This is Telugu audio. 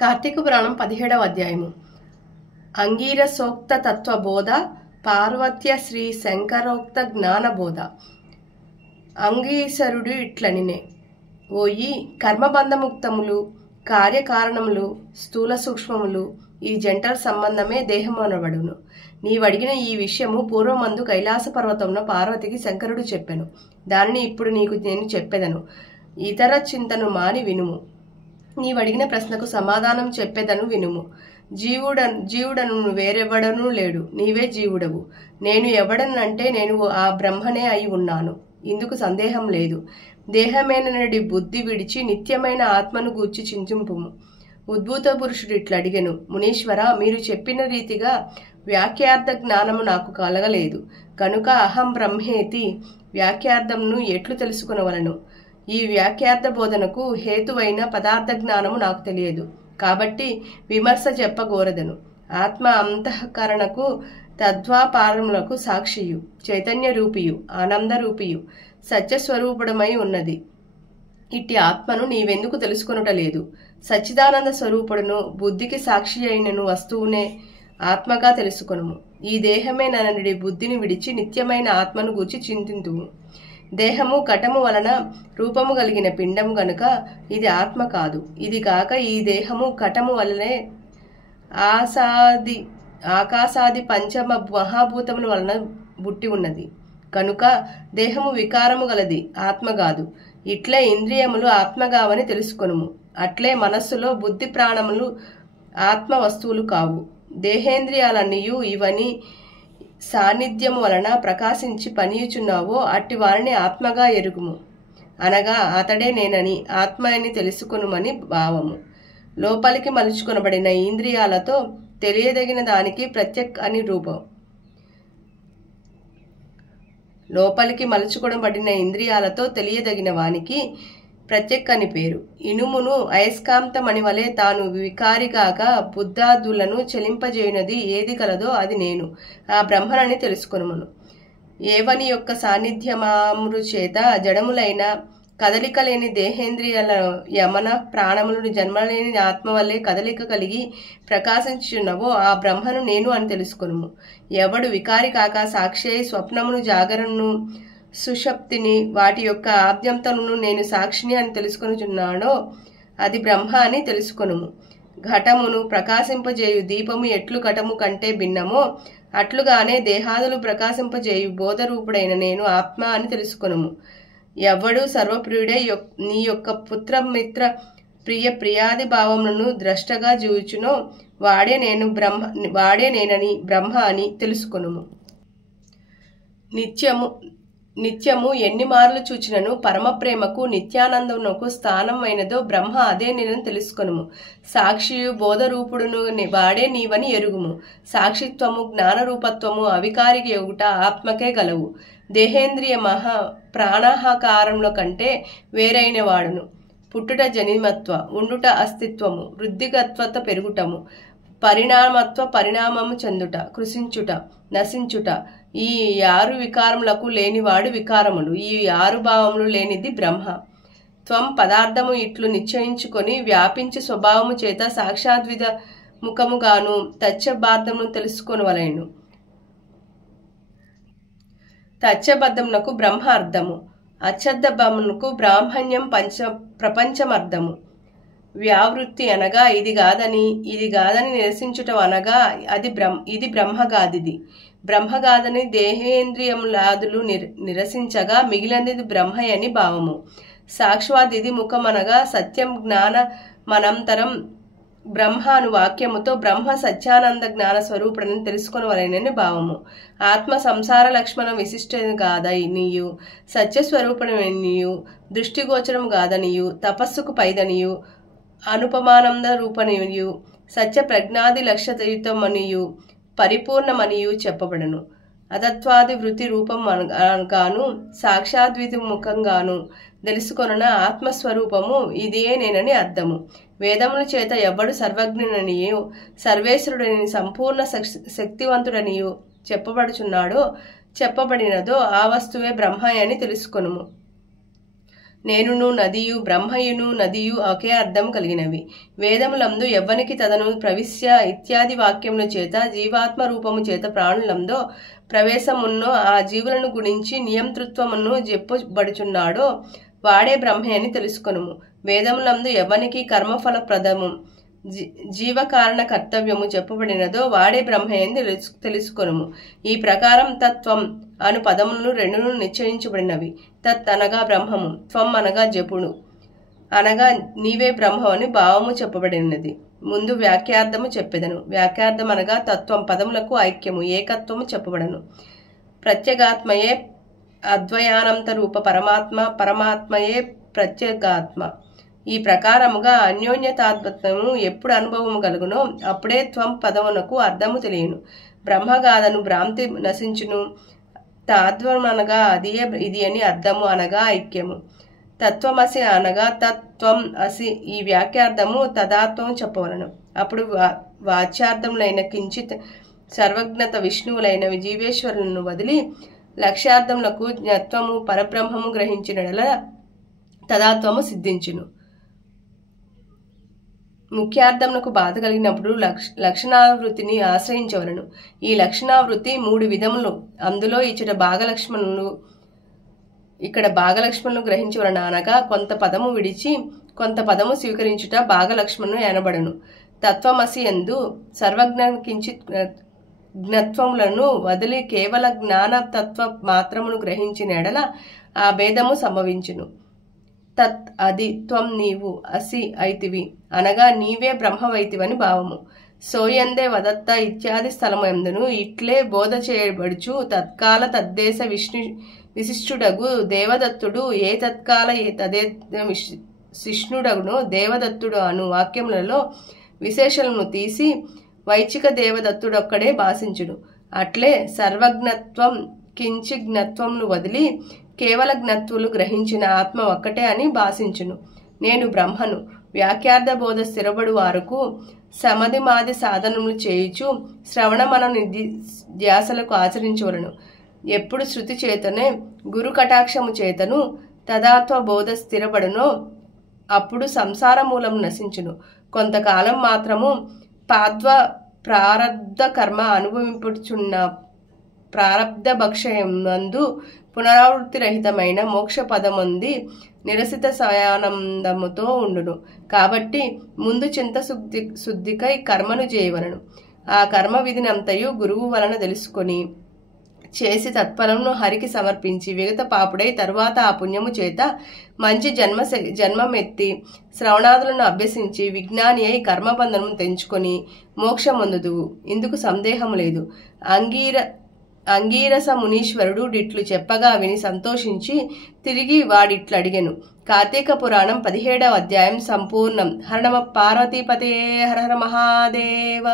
కార్తీక పురాణం 17వ అధ్యాయము. అంగీరసోక్త తత్వబోధ పార్వత్య శ్రీ శంకరోక్త జ్ఞానబోధ. అంగీరసుడు ఇట్లనినే, ఓయి కర్మబంధముక్తములు కార్యకారణములు స్థూల సూక్ష్మములు ఈ జంటల సంబంధమే దేహమనబడును. నీవడిగిన ఈ విషయము పూర్వమందు కైలాస పర్వతంలో పార్వతికి శంకరుడు చెప్పెను. దానిని ఇప్పుడు నీకు నేను చెప్పెదను. ఇతర చింతను మాని వినుము. నీవడిగిన ప్రశ్నకు సమాధానం చెప్పేదను వినుము. జీవుడను వేరెవడనూ లేడు, నీవే జీవుడవు. నేను ఎవడనంటే నేను ఆ బ్రహ్మనే అయి ఉన్నాను, ఇందుకు సందేహం లేదు. దేహమేనడి బుద్ధి విడిచి నిత్యమైన ఆత్మను గూర్చి చింతింపుము. ఉద్భూత పురుషుడు ఇట్లడిగెను, మునీశ్వర, మీరు చెప్పిన రీతిగా వ్యాఖ్యార్థ జ్ఞానము నాకు కలగలేదు కనుక అహం బ్రహ్మేతి వ్యాఖ్యార్థంను ఎట్లు తెలుసుకునవలను? ఈ వ్యాఖ్యార్థ బోధనకు హేతువైన పదార్థ జ్ఞానము నాకు తెలియదు, కాబట్టి విమర్శ చెప్పగోరదను. ఆత్మ అంతఃకరణకు తద్వాపారములకు సాక్షియు చైతన్య రూపియు ఆనంద రూపియు సత్యస్వరూపుడమై ఉన్నది. ఇట్టి ఆత్మను నీవెందుకు తెలుసుకొనుటలేదు? సచ్చిదానంద స్వరూపుడును బుద్ధికి సాక్షి అయినను వస్తువునే ఆత్మగా తెలుసుకొనుము. ఈ దేహమే నన్నుడి బుద్ధిని విడిచి నిత్యమైన ఆత్మను గూర్చి చింతింతుము. దేహము ఘటము వలన రూపము కలిగిన పిండము గనుక ఇది ఆత్మ కాదు. ఇది కాక ఈ దేహము ఘటము వలనే ఆకాశాది పంచమ మహాభూతముల వలన బుట్టి ఉన్నది కనుక దేహము వికారము గలది, ఆత్మ కాదు. ఇట్లే ఇంద్రియములు ఆత్మగావని తెలుసుకొనుము. అట్లే మనస్సులో బుద్ధి ప్రాణములు ఆత్మ వస్తువులు కావు. దేహేంద్రియాలన్నీయు ఇవని సాన్నిధ్యము వలన ప్రకాశించి పనియుచున్నావో అట్టి వారిని ఆత్మగా ఎరుగుము, అనగా అతడే నేనని ఆత్మ అని తెలుసుకొనుమని భావము. లోపలికి మలుచుకొనబడిన ఇంద్రియాలతో తెలియదగిన దానికి ప్రత్యక్ అని రూపం. లోపలికి మలుచుకొనబడిన ఇంద్రియాలతో తెలియదగిన వానికి ప్రత్యక్ అని పేరు. ఇనుమును అయస్కాంతమణి వలె తాను వికారిగాక బుద్ధాదులను చెలింపజేయునది ఏది కలదో అది నేను, ఆ బ్రహ్మనని తెలుసుకొనుమును. ఏవని యొక్క సాన్నిధ్యమామురు చేత జడములైన కదలిక లేని దేహేంద్రియాల యమన ప్రాణములను జన్మలేని ఆత్మ వల్లే కదలిక కలిగి ప్రకాశించున్నవో ఆ బ్రహ్మను నేను అని తెలుసుకొనుము. ఎవడు వికారి కాక సాక్షి అయి స్వప్నమును జాగరణను సుషప్తిని వాటి యొక్క ఆద్యంతను నేను సాక్షిని అని తెలుసుకొనుచున్నాడో అది బ్రహ్మ అని తెలుసుకొనుము. ఘటమును ప్రకాశింపజేయు దీపము ఎట్లు ఘటము కంటే భిన్నమో అట్లుగానే దేహాదులు ప్రకాశింపజేయు బోధరూపుడైన నేను ఆత్మ అని తెలుసుకొనుము. ఎవడు సర్వప్రియుడే నీ యొక్క పుత్రమిత్ర ప్రియ ప్రియాది భావములను ద్రష్టగా చూచునో వాడే నేనని బ్రహ్మ అని తెలుసుకొనుము. నిత్యము ఎన్ని మార్లు చూచినను పరమప్రేమకు నిత్యానందమునకు స్థానమైనదో బ్రహ్మ అదే నేనని తెలుసుకొనుము. సాక్షియు బోధరూపుడును వాడే నీవని ఎరుగుము. సాక్షిత్వము జ్ఞానరూపత్వము అవికారిక యొగుట ఆత్మకే గలవు. దేహేంద్రియ ప్రాణాహాకారంలో కంటే వేరైన వాడును. పుట్టుట జనిమత్వ, ఉండుట అస్తిత్వము, వృద్ధిగత్వత పెరుగుటము, పరిణామము చెందుట, కృషించుట, నశించుట, ఈ 6 వికారములకు లేనివాడు వికారములు, ఈ 6 భావములు లేనిది బ్రహ్మ. త్వం పదార్థము ఇట్లు నిశ్చయించుకొని వ్యాపించి స్వభావము చేత సాక్షాద్విధ ముఖముగాను తచ్చబార్థమును తెలుసుకొనవలెను. తచ్చబద్ధమునకు బ్రహ్మ అర్థము, అచ్చద్దమునకు బ్రాహ్మణ్యం ప్రపంచమర్థము. వ్యావృత్తి అనగా ఇది కాదని నిరసించుట అనగా ఇది బ్రహ్మగాదిది. బ్రహ్మగాదని దేహేంద్రియములాదులు నిరసించగా మిగిలినది బ్రహ్మయని భావము. సాక్షాదిది ముఖమనగా సత్యం జ్ఞాన మనంతరం బ్రహ్మ అను వాక్యముతో బ్రహ్మ సత్యానంద జ్ఞాన స్వరూపుడని తెలుసుకొనవలెనని భావము. ఆత్మ సంసార లక్ష్మణ విశిష్ట కాదనియు సత్యస్వరూపణనియు దృష్టిగోచరం కాదనియు తపస్సుకు పైదనియు అనుపమానంద రూపనియు సత్య ప్రజ్ఞాది లక్ష్యయుతమనియు పరిపూర్ణమనియు చెప్పబడను. అతత్వాది వృత్తి రూపం గాను సాక్షాద్విధి ముఖంగాను తెలుసుకొనున్న ఆత్మస్వరూపము ఇదియే నేనని అర్థము. వేదముల చేత ఎవడు సర్వజ్ఞుడనియు సర్వేశ్వరుడని సంపూర్ణ శక్తివంతుడనియు చెప్పబడినదో ఆ వస్తువే బ్రహ్మ అని తెలుసుకొనుము. నేనును నదియు బ్రహ్మయును నదియు ఒకే అర్థం కలిగినవి. వేదములందు ఎవ్వనికి తదను ప్రవిశ్య ఇత్యాది వాక్యముల చేత జీవాత్మ రూపము చేత ప్రాణులందో ప్రవేశమున్నో ఆ జీవులను గురించి నియంతృత్వమును చెప్పబడుచున్నాడో వాడే బ్రహ్మే అని తెలుసుకొనుము. వేదములందు ఎవ్వనికి కర్మఫలప్రదము జీవకారణ కర్తవ్యము చెప్పబడినదో వాడే బ్రహ్మే అని తెలుసుకొనుము. ఈ ప్రకారం తత్వం అను పదములను రెండును నిశ్చయించబడినవి. తత్ అనగా బ్రహ్మము, త్వం అనగా జపుడు అనగా నీవే బ్రహ్మం అని భావము చెప్పబడినది. ముందు వ్యాఖ్యార్థము చెప్పెదను. వ్యాఖ్యార్థం అనగా తత్వం పదములకు ఐక్యము ఏకత్వము చెప్పబడను. ప్రత్యేగాత్మయే అద్వయానంత రూప పరమాత్మ, పరమాత్మయే ప్రత్యేగాత్మ. ఈ ప్రకారముగా అన్యోన్యతాత్మత్వము ఎప్పుడు అనుభవము కలుగునో అప్పుడే త్వం పదమునకు అర్థము తెలియను. బ్రహ్మగాథను భ్రాంతి నశించును. తాత్వం అనగా అదియే ఇది అని అర్థము అనగా ఐక్యము. తత్వమసి అనగా తత్వం అసి. ఈ వ్యాఖ్యార్థము తదాత్వం చెప్పవలను. అప్పుడు వాచ్యార్థములైన కించిత్ సర్వజ్ఞత విష్ణువులైన జీవేశ్వరులను వదిలి లక్ష్యార్థములకు జ్ఞత్వము పరబ్రహ్మము గ్రహించినడల తదాత్వము సిద్ధించును. ముఖ్యార్థమునకు బాధ కలిగినప్పుడు లక్షణావృత్తిని ఆశ్రయించవలను. ఈ లక్షణావృత్తి 3 విధములు. అందులో ఇక్కడ భాగలక్ష్మణులు గ్రహించవలను. అనగా కొంత పదము విడిచి కొంత పదము స్వీకరించుట భాగలక్ష్మణులు అనబడను. తత్వమసి యందు సర్వజ్ఞ కించిత్ జ్ఞత్వములను వదిలి కేవల జ్ఞాన తత్వ మాత్రమును గ్రహించిన ఎడల ఆ భేదము సంభవించును. తత్ అది, త్వం నీవు, అసి అయితివి అనగా నీవే బ్రహ్మవైతివని భావము. సోయందే వదత్త ఇత్యాది స్థలమందును ఇట్లే బోధ చేయబడుచు తత్కాల తద్దేశ విశిష్టుడగు దేవదత్తుడు ఏ తత్కాల తదే శిష్ణుడగును దేవదత్తుడు అను వాక్యములలో విశేషలను తీసి వైచిక దేవదత్తుడొక్కడే భాషించుడు. అట్లే సర్వజ్ఞత్వం కించి జ్ఞత్వమును వదిలి కేవల జ్ఞత్వులు గ్రహించిన ఆత్మ ఒక్కటే అని భాషించును. నేను బ్రహ్మను. వ్యాఖ్యార్థ బోధ స్థిరపడు వారకు సమధిమాది సాధనములు చేయుచు శ్రవణ మన ధ్యాసలకు ఆచరించవలను. ఎప్పుడు శృతి చేతనే గురు కటాక్షము చేతను తదాత్వ బోధ స్థిరపడునో అప్పుడు సంసార మూలము నశించును. కొంతకాలం మాత్రము ప్రారబ్ధ కర్మ అనుభవింపుచున్న ప్రారబ్ధ భక్షయందు పునరావృత్తి రహితమైన మోక్ష పదమంది నిరసిత సయానందముతో ఉండును. కాబట్టి ముందు చింత శుద్ధికై కర్మను చేయవలను. ఆ కర్మ విధినంతయు గురువు వలన తెలుసుకొని చేసి తత్ఫలమును హరికి సమర్పించి విగత పాపుడై తరువాత ఆ పుణ్యము చేత మంచి జన్మమెత్తి శ్రవణాదులను అభ్యసించి విజ్ఞాని అయి కర్మబంధనము తెంచుకొని మోక్షమొందుదువు. ఇందుకు సందేహము లేదు. అంగీరస మునీశ్వరుడు డిట్లు చెప్పగా విని సంతోషించి తిరిగి వాడిట్లడిగెను. కార్తీక పురాణం 17వ అధ్యాయం సంపూర్ణం. హర నమ పార్వతీపతే. హర హర మహాదేవ.